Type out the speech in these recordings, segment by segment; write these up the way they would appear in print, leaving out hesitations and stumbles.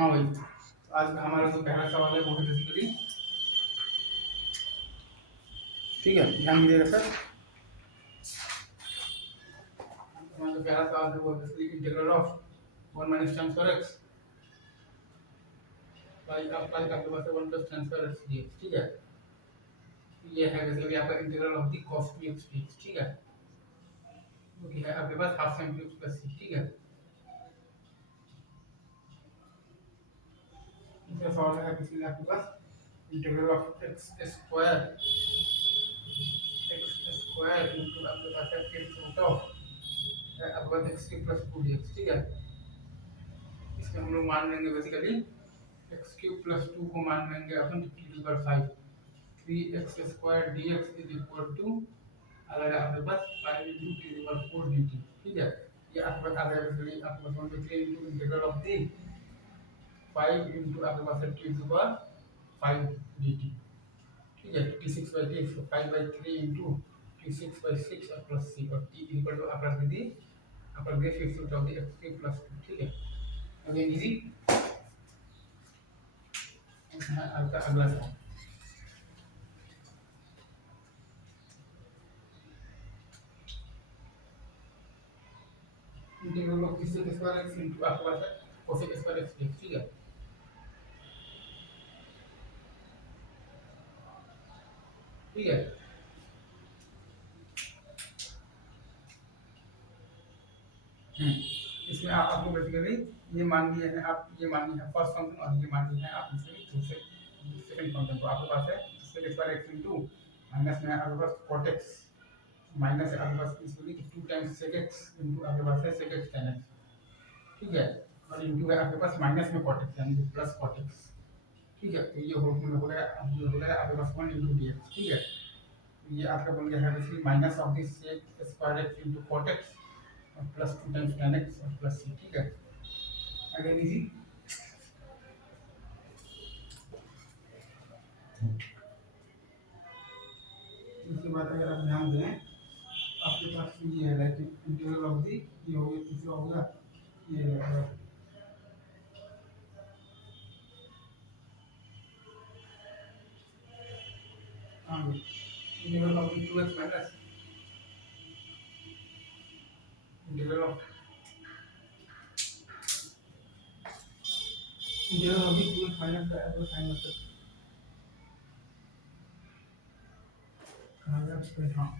हाँ भाई, तो आज हमारा जो पहला सवाल है वो है बेसिकली, ठीक है, ध्यान दीजिएगा सर। हमारा जो पहला सवाल है वो basically integral of 1 minus tan square x by आपके पास है 1 plus tan square x dx, ठीक है। ये है बेसिकली आपका integral of the cos 2x dx, ठीक है, जो कि है आपके पास half sin 2x plus c, ठीक है। दूसरा सवाल है बेसिकली आपके पास integral of x square into आपके पास है फिफ्थ रूट ऑफ आपके पास x क्यूब प्लस 2dx, ठीक है। इसमें हम लोग मान लेंगे बेसिकली एक्स क्यूब प्लस 2 को मान लेंगे अपन t to power 5, 3x square dx is equal to आ जाएगा आपके पास 5 into t to power 4 dt, ठीक है। ये आपके पास आ जाएगा बेसिकली आपके पास 1/3 into integral of the 5 into आपके पास है टी टू पावर 5 dt, ठीक है। t6/6 so 5/3 into t6/6 और प्लस c और t इक्वल टू आपका दे आपका दे fifth root of the x cube plus 2, ठीक है। Again easy. आपका अगला सवाल इंटीग्रल ऑफ किसी स्क्वायर x इनटू आपके पास है कोसेक स्क्वायर x dx, ठीक है। ठीक है, इसमें आप आपको बेसिकली ये मान लिए हैं, आप ये मान लिए हैं फर्स्ट फंक्शन और ये मान लिए हैं आप इसमें दूसरे सेकंड फंक्शन। तो आपके पास है cosec square x into minus में आपके पास cot x माइनस आपके पास इसमें 2 टाइम्स sec x इनटू आपके पास है sec x tan x, ठीक है। और इनटू है आपके पास माइनस में cot x यानी कि प्लस cot x, ठीक है। तो ये हो गया आपके पास 1 into dx, ठीक है। ये आपका बन गया है basically minus of this sec square x into cot x और प्लस 2 टाइम्स tan x और प्लस c, ठीक है। Again easy. इसके बाद अगर आप ध्यान दें आपके पास ये है लाइक इंटीग्रल ऑफ दी ये हो गया, तीसरा हो गया ये integral of the 2x minus integral of the 2x minus का एप्पल साइन मतलब कहाँ गया फिर। हाँ,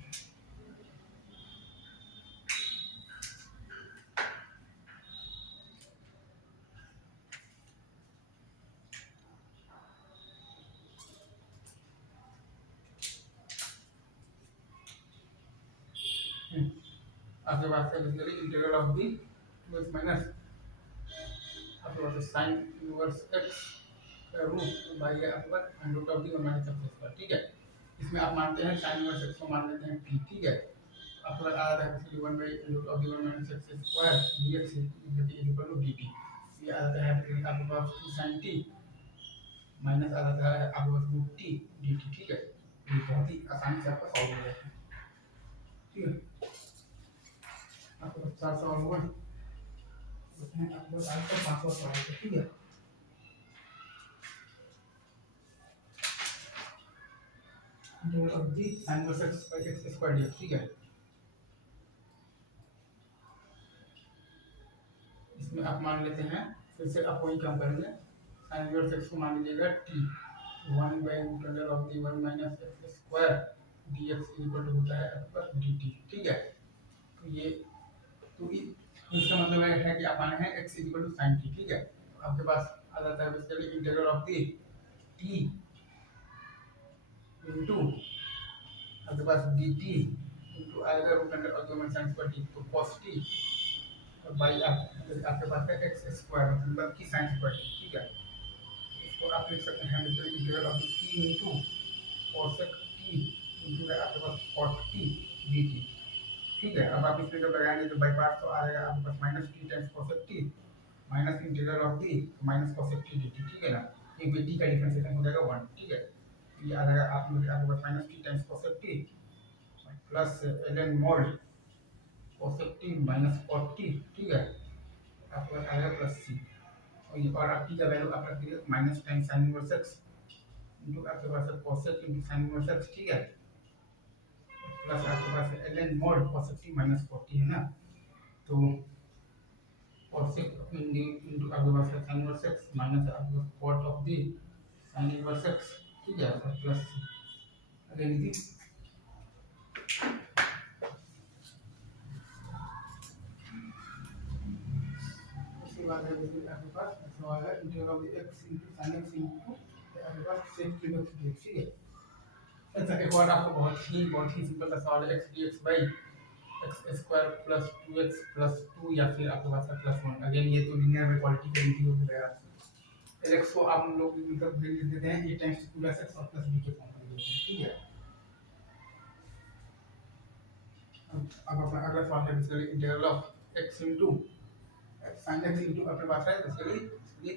आपके पास है basically integral of the 2x minus आपके पास साइन इनवर्स x का रूट बाई आपके पास under root of the 1 minus x square, ठीक है। इसमें आप मानते हैं साइन इनवर्स x को मान लेते हैं t, ठीक है। आपके पास आ रहा है basically 1 by under root of the 1 minus x square dx equal to dt। ये आ जाता है बेसिकली आपके पास 2 sin t माइनस आ जाता है आपके पास रूट t dt, ठीक है। ये बहुत ही आसानी से आपका सॉल्व हो जाता है, ठीक है। आपके पास 4 सवाल हुआ उसमें आपके पास आज तक 5 सवाल है, ठीक है। Integral of the sin inverse x by x square dx, ठीक है। इसमें आप मान लेते हैं फिर से आप वही काम करेंगे sin इनवर्स x को मान लीजिएगा t 1 by integral of the 1 minus x square dx equal to होता है आपके पास dt, ठीक है। तो ये तो इसका मतलब है कि आप आने हैं x equal to sin t, ठीक है। तो आपके पास आ जाता है basically integral of the t into आपके पास dt इनटू आएगा root under argument sin square t तो cos t और बाई आपके पास है x स्क्वायर मतलब कि sin स्क्वायर t, ठीक है। इसको आप लिख सकते हैं basically integral of t into cosec t into आपके पास cot t dt, ठीक है। अब आप इसमें जब लगाएंगे तो बाई पार्ट तो आ जाएगा आपके पास minus t times cosec t minus integral of the minus cosec t dt, ठीक है ना। एक dt का डिफरेंशिएशन हो जाएगा 1, ठीक है। ये आ जाएगा आपके पास minus t times cosec t plus ln mod cosec t minus cot t, ठीक है। आपके पास आएगा प्लस c, और ये और आपकी का वैल्यू आप रख दीजिए minus ten sine inverse x into आपके पास है cosec into sine inverse x, ठीक है, प्लस आपके पास है ln mod cos 60 माइनस 40 है ना, तो कोसेक इंटू आपके पास है साइन इनवर्स एक्स माइनस आपके पास cot of the sine inverse x, ठीक है, और प्लस अगेन दी उसके बाद है आपके पास सवाल है integral of x into sin x into आपके पास sec cube x dx, ठीक है। अच्छा एक और आपको बहुत ही सिंपल सा सवाल है x dx by x square plus 2x plus 2 या फिर आपके पास है प्लस 1। अगेन ये तो लीनियर में क्वालिटी का रीडिंग वगैरह x को आप लोग मतलब लिख देते हैं a टाइम्स प्लस x और प्लस b के फॉर्म में लिखते हैं, ठीक है। अब अपना अगला सवाल है basically integral of x into sin x into अपने पास है basically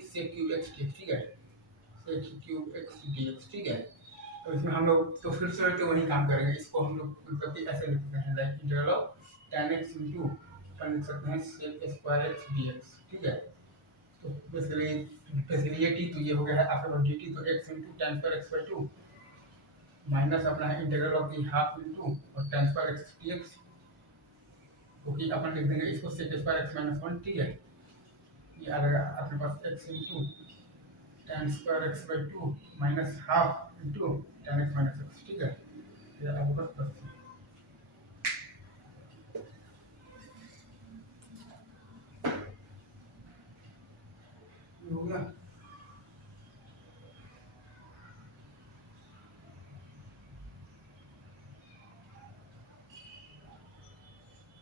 sec cube x dx, ठीक है, sec cube x dx, ठीक है। तो इसमें हम लोग तो फिर से तो वही काम करेंगे, इसको हम लोग मतलब कि ऐसे लिखते हैं like integral of tan x into अपन लिख सकते हैं sec स्क्वायर x dx, ठीक है। तो बेसिकली ये t तो ये हो गया है आपका dt, तो x into tan square x by 2 minus अपना है integral of the half into और tan स्क्वायर x dx, क्योंकि अपन लिख देंगे इसको sec स्क्वायर x minus 1, ठीक है। ये आ जाएगा आपके पास x into tan square x by 2 minus half into tan x minus x, ठीक है। ये आपके पास प्लस हो गया।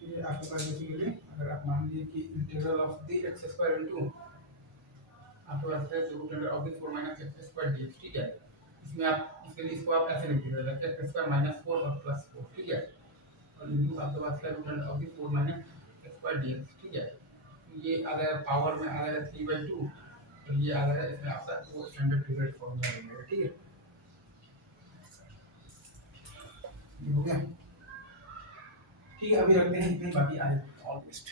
ये आपके पास बेसिकली अगर आप मान लीजिए कि integral of the x square into आपके पास है root under of the 4 minus x square dx, ठीक है। इसमें आप इसके लिए इसको आप ऐसे लिख दीजिए लाइक x स्क्वायर माइनस 4 और प्लस 4, ठीक है, और इनटू आपके पास है root under of the 4 minus x square dx, ठीक है। ये अगर पावर में आ जाएगा 3/2 तो ये आ जाएगा इसमें आपका वो स्टैंडर्ड डिविडेंड फॉर्मूला बनेगा, ठीक है। ये हो गया, ठीक है, अभी रखते हैं इतने, बाकी आगे ऑल बेस्ट।